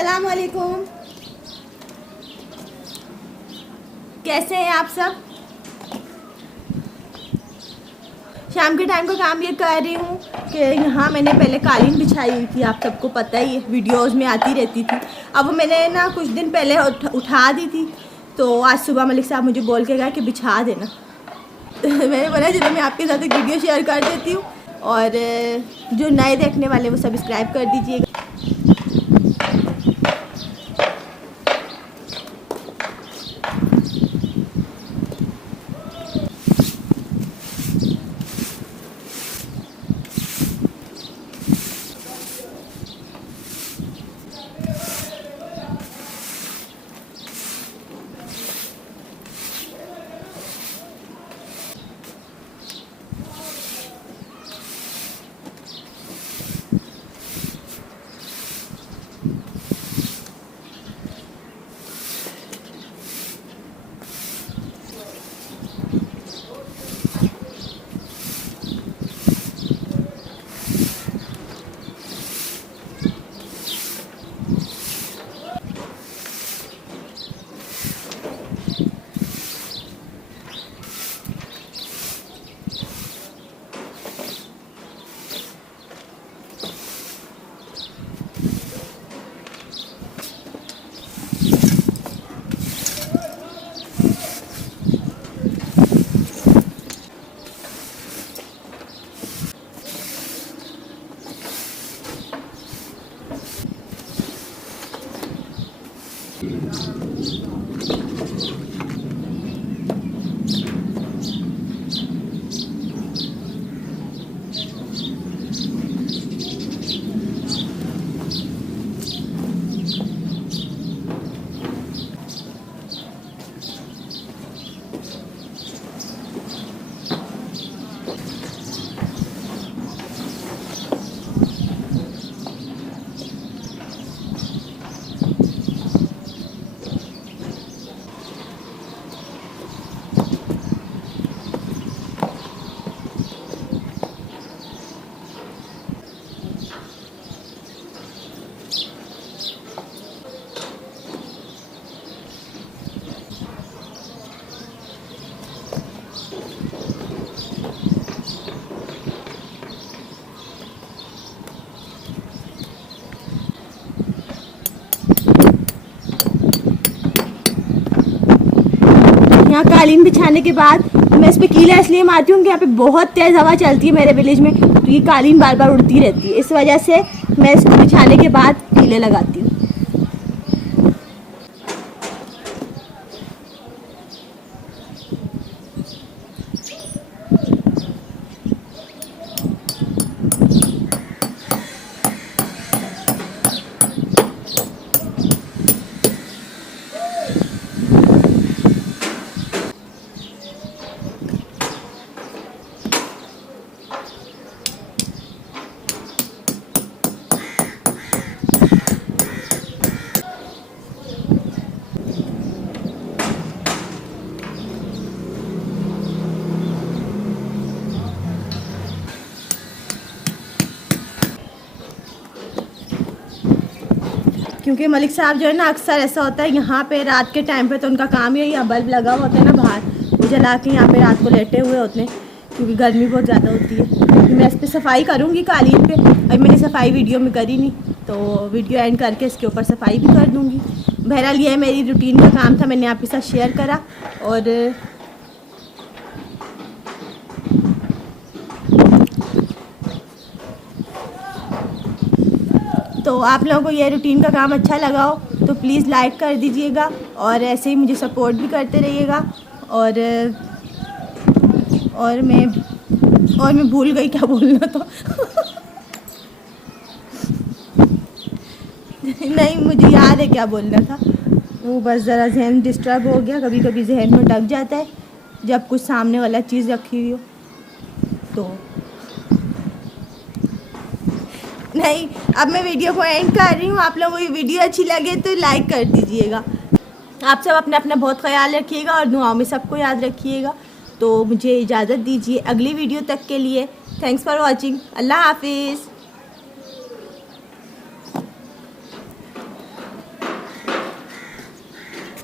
अस्सलाम वालेकुम। कैसे हैं आप सब? शाम के टाइम का काम ये कर रही हूँ कि यहाँ मैंने पहले कालीन बिछाई हुई थी, आप सबको पता ही है, वीडियोज़ में आती रहती थी। अब वो मैंने ना कुछ दिन पहले उठा दी थी, तो आज सुबह मलिक साहब मुझे बोल के गया कि बिछा देना। मैंने बोला चलो मैं आपके साथ एक वीडियो शेयर कर देती हूँ, और जो नए देखने वाले वो सब्सक्राइब कर दीजिएगा। यहाँ कालीन बिछाने के बाद मैं इस पर कीला इसलिए मारती हूँ कि यहाँ पे बहुत तेज़ हवा चलती है मेरे विलेज में, तो ये कालीन बार बार उड़ती रहती है। इस वजह से मैं इसको बिछाने के बाद कीले लगाती हूँ। क्योंकि मलिक साहब जो है ना, अक्सर ऐसा होता है यहाँ पे रात के टाइम पे, तो उनका काम ही है, बल्ब लगा हुआ होता है ना बाहर, वो जला के यहाँ पे रात को लेटे हुए होते हैं, क्योंकि गर्मी बहुत ज़्यादा होती है। तो मैं इस पर सफाई करूँगी कालीन पे। अभी मैंने सफाई वीडियो में करी नहीं, तो वीडियो एंड करके इसके ऊपर सफाई भी कर दूँगी। बहरहाल ये मेरी रूटीन का काम था, मैंने आपके साथ शेयर करा। और तो आप लोगों को ये रूटीन का काम अच्छा लगा हो तो प्लीज़ लाइक कर दीजिएगा, और ऐसे ही मुझे सपोर्ट भी करते रहिएगा। और मैं भूल गई क्या बोलना था। नहीं, मुझे याद है क्या बोलना था, वो बस ज़रा जहन डिस्टर्ब हो गया। कभी कभी जहन में अटक जाता है जब कुछ सामने वाला चीज़ रखी हुई हो। तो नहीं, अब मैं वीडियो को एंड कर रही हूँ। आप लोगों को ये वीडियो अच्छी लगे तो लाइक कर दीजिएगा। आप सब अपना अपना बहुत ख्याल रखिएगा और दुआओं में सबको याद रखिएगा। तो मुझे इजाज़त दीजिए अगली वीडियो तक के लिए। Thanks for watching. अल्लाह हाफिज़।